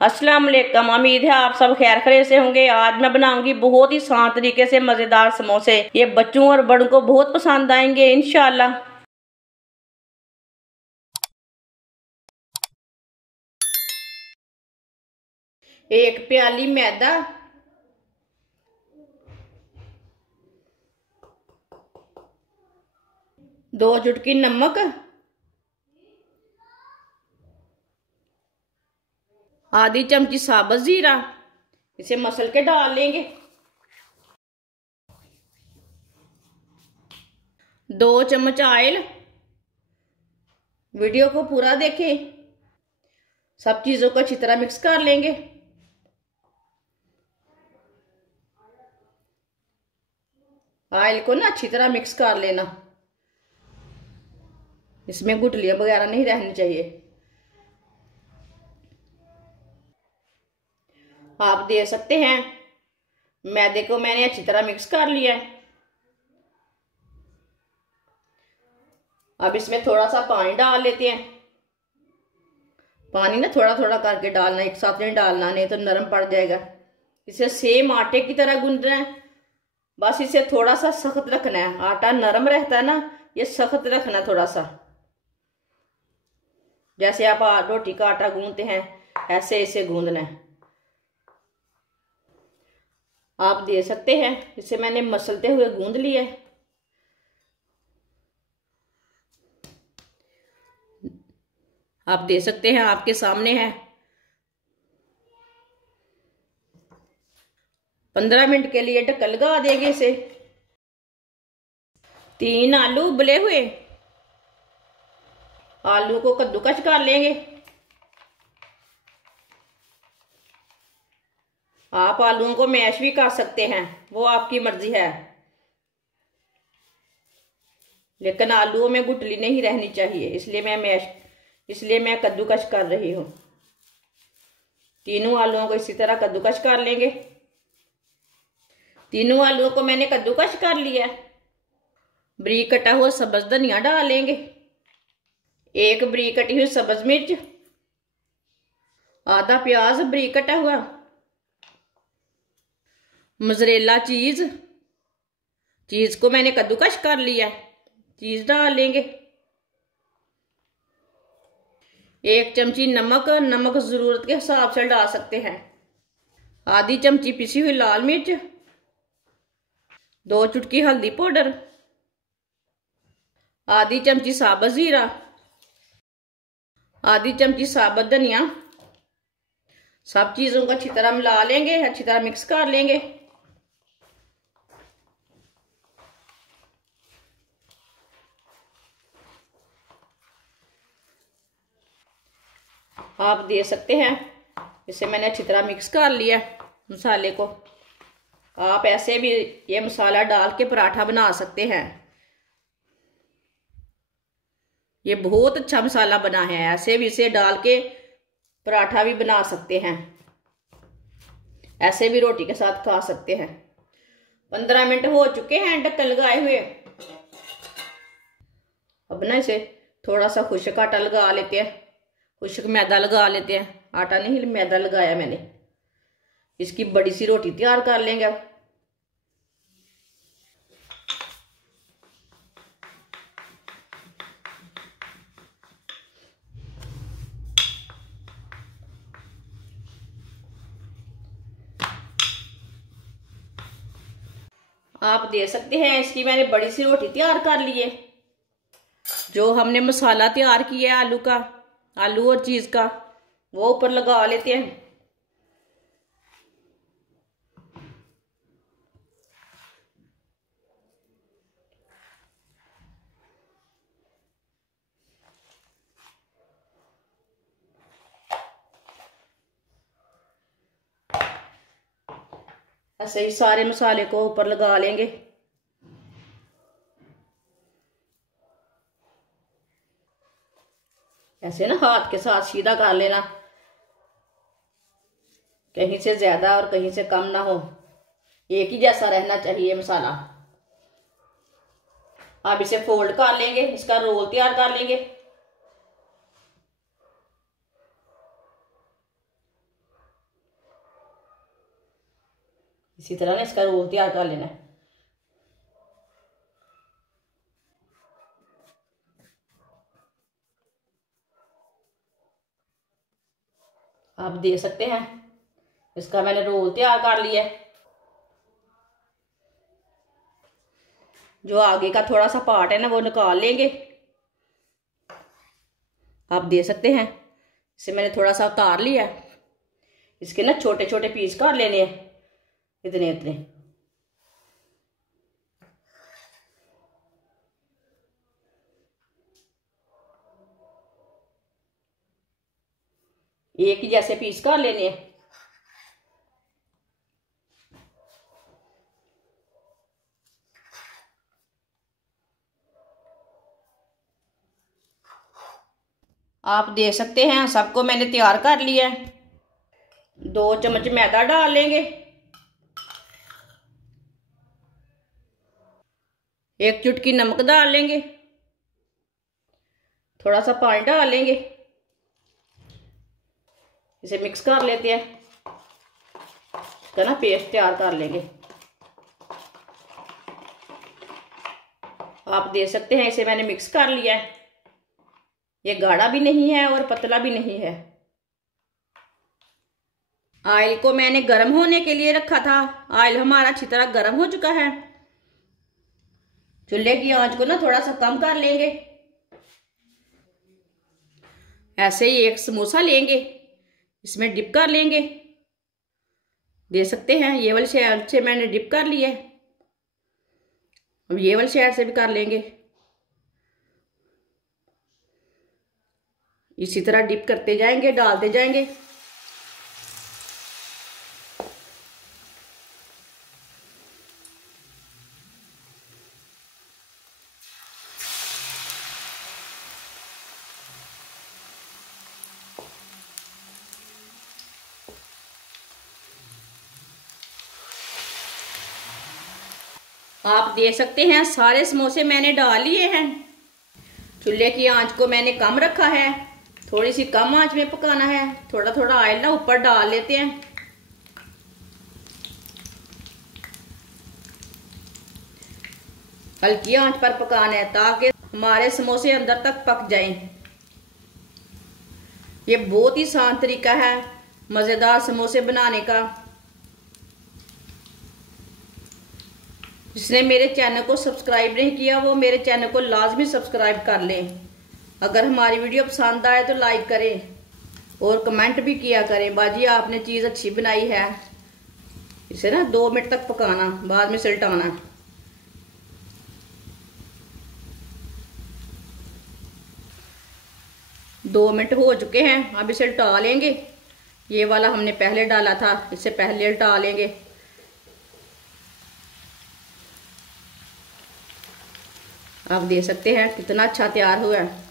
अस्सलाम वालेकुम। उम्मीद है आप सब खैर खैरियत से होंगे। आज मैं बनाऊंगी बहुत ही आसान तरीके से मज़ेदार समोसे। ये बच्चों और बड़ों को बहुत पसंद आएंगे इंशाल्लाह। एक प्याली मैदा, 2 चुटकी नमक, आधी चमची साबुत जीरा, इसे मसल के डाल लेंगे। 2 चम्मच ऑयल। वीडियो को पूरा देखें। सब चीजों को अच्छी तरह मिक्स कर लेंगे। ऑयल को ना अच्छी तरह मिक्स कर लेना। इसमें गुठलियां वगैरह नहीं रहनी चाहिए। आप दे सकते हैं मैदे को मैंने अच्छी तरह मिक्स कर लिया है। अब इसमें थोड़ा सा पानी डाल लेते हैं। पानी ना थोड़ा थोड़ा करके डालना, एक साथ नहीं डालना, नहीं तो नरम पड़ जाएगा। इसे सेम आटे की तरह गूंदना है। बस इसे थोड़ा सा सख्त रखना है। आटा नरम रहता है ना, ये सख्त रखना थोड़ा सा। जैसे आप रोटी का आटा गूंदते हैं ऐसे इसे गूंदना है। आप दे सकते हैं इसे मैंने मसलते हुए गूंद लिया है। आप दे सकते हैं, आपके सामने है। 15 मिनट के लिए ढक्कन लगा देंगे इसे। 3 आलू उबले हुए, आलू को कद्दूकस कर लेंगे। आप आलूओं को मैश भी कर सकते हैं, वो आपकी मर्जी है, लेकिन आलूओं में गुठली नहीं रहनी चाहिए, इसलिए मैं कद्दूकस कर रही हूँ। तीनों आलूओं को इसी तरह कद्दूकस कर लेंगे। तीनों आलूओं को मैंने कद्दूकस कर लिया। बारीक कटा हुआ सब्ज धनिया डालेंगे। 1 बारीक कटी हुई सब्ज मिर्च, आधा प्याज बारीक कटा हुआ, मोज़रेला चीज को मैंने कद्दूकस कर लिया। चीज डाल लेंगे। 1 चमची नमक जरूरत के हिसाब से डाल सकते हैं। आधी चमची पिसी हुई लाल मिर्च, 2 चुटकी हल्दी पाउडर, आधी चमची साबुत जीरा, आधी चमची साबुत धनिया। सब चीजों को अच्छी तरह मिला लेंगे, अच्छी तरह मिक्स कर लेंगे। आप दे सकते हैं, इसे मैंने अच्छी तरह मिक्स कर लिया मसाले को। आप ऐसे भी ये मसाला डाल के पराठा बना सकते हैं। ये बहुत अच्छा मसाला बना है। ऐसे भी इसे डाल के पराठा भी बना सकते हैं, ऐसे भी रोटी के साथ खा सकते हैं। 15 मिनट हो चुके हैं ढक्कन लगाए हुए। अब ना इसे थोड़ा सा खुश्क आटा लगा लेते हैं, खुश्क मैदा लगा लेते हैं। आटा नहीं, मैदा लगाया मैंने। इसकी बड़ी सी रोटी तैयार कर लेंगे। अब आप दे सकते हैं, इसकी मैंने बड़ी सी रोटी तैयार कर ली है। जो हमने मसाला तैयार किया है आलू और चीज का, वो ऊपर लगा लेते हैं। ऐसे ही सारे मसाले को ऊपर लगा लेंगे। ऐसे ना हाथ के साथ सीधा कर लेना, कहीं से ज्यादा और कहीं से कम ना हो, एक ही जैसा रहना चाहिए मसाला। अब इसे फोल्ड कर लेंगे, इसका रोल तैयार कर लेंगे। इसी तरह ना इसका रोल तैयार कर लेना है। आप देख सकते हैं इसका मैंने रोल तैयार कर लिया है। जो आगे का थोड़ा सा पार्ट है ना वो निकाल लेंगे। आप देख सकते हैं इसे मैंने थोड़ा सा उतार लिया है। इसके ना छोटे छोटे पीस कर लेने हैं, इतने इतने। एक ही जैसे पीस कर लेने हैं। आप देख सकते हैं सबको मैंने तैयार कर लिया है। 2 चम्मच मैदा डाल लेंगे, 1 चुटकी नमक डाल लेंगे, थोड़ा सा पानी डाल लेंगे। इसे मिक्स कर लेते हैं, इसका ना पेस्ट तैयार कर लेंगे। आप देख सकते हैं इसे मैंने मिक्स कर लिया है। ये गाढ़ा भी नहीं है और पतला भी नहीं है। ऑयल को मैंने गर्म होने के लिए रखा था। ऑयल हमारा अच्छी तरह गर्म हो चुका है। चूल्हे की आंच को ना थोड़ा सा कम कर लेंगे। ऐसे ही एक समोसा लेंगे, इसमें डिप कर लेंगे। देख सकते हैं ये वाली साइड से मैंने डिप कर लिया है। अब ये वाली साइड से भी कर लेंगे। इसी तरह डिप करते जाएंगे, डालते जाएंगे। आप देख सकते हैं सारे समोसे मैंने डाल लिए हैं। चूल्हे की आंच को मैंने कम रखा है, थोड़ी सी कम आंच में पकाना है। थोड़ा थोड़ा ऑयल ना ऊपर डाल लेते हैं। हल्की आंच पर पकाना है ताकि हमारे समोसे अंदर तक पक जाएं। ये बहुत ही आसान तरीका है मजेदार समोसे बनाने का। जिसने मेरे चैनल को सब्सक्राइब नहीं किया वो मेरे चैनल को लाजमी सब्सक्राइब कर लें। अगर हमारी वीडियो पसंद आए तो लाइक करें और कमेंट भी किया करें, बाजी आपने चीज़ अच्छी बनाई है। इसे ना 2 मिनट तक पकाना, बाद में उलटाना। दो मिनट हो चुके हैं, अब इसे उल्टा लेंगे। ये वाला हमने पहले डाला था, इससे पहले उल्टा लेंगे। आप देख सकते हैं कितना अच्छा तैयार हुआ है।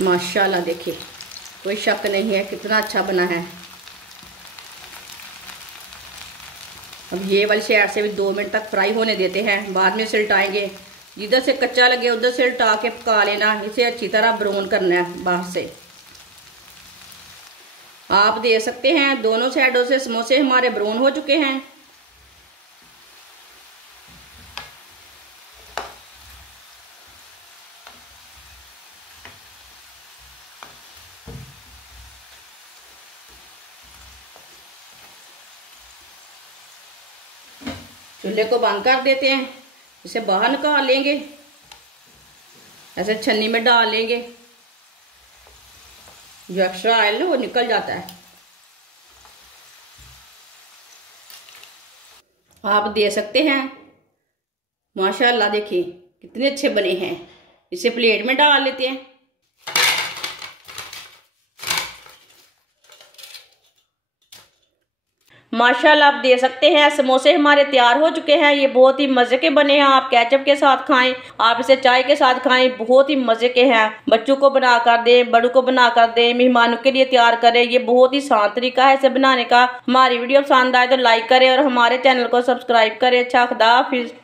माशाल्लाह देखिए, कोई शक नहीं है कितना अच्छा बना है। अब ये वाली साइड से भी 2 मिनट तक फ्राई होने देते हैं, बाद में उलटाएंगे। जिधर से कच्चा लगे उधर से उल्टा के पका लेना। इसे अच्छी तरह ब्राउन करना है बाहर से। आप देख सकते हैं दोनों साइडों से समोसे हमारे ब्राउन हो चुके हैं। चूल्हे को बंद कर देते हैं, इसे बाहर निकाल लेंगे। ऐसे छन्नी में डाल लेंगे, जो एक्स्ट्रा ऑयल है वो निकल जाता है। आप देख सकते हैं माशाल्लाह देखिए कितने अच्छे बने हैं। इसे प्लेट में डाल लेते हैं। माशाल्लाह आप दे सकते हैं। समोसे हमारे तैयार हो चुके हैं। ये बहुत ही मज़े के बने हैं। आप केचप के साथ खाएं, आप इसे चाय के साथ खाएं, बहुत ही मज़े के हैं। बच्चों को बना कर दें, बड़ों को बना कर दें, मेहमानों के लिए तैयार करें। ये बहुत ही आसान तरीका है इसे बनाने का। हमारी वीडियो पसंद आए तो लाइक करें और हमारे चैनल को सब्सक्राइब करें। अच्छा, खुदा हाफिज़।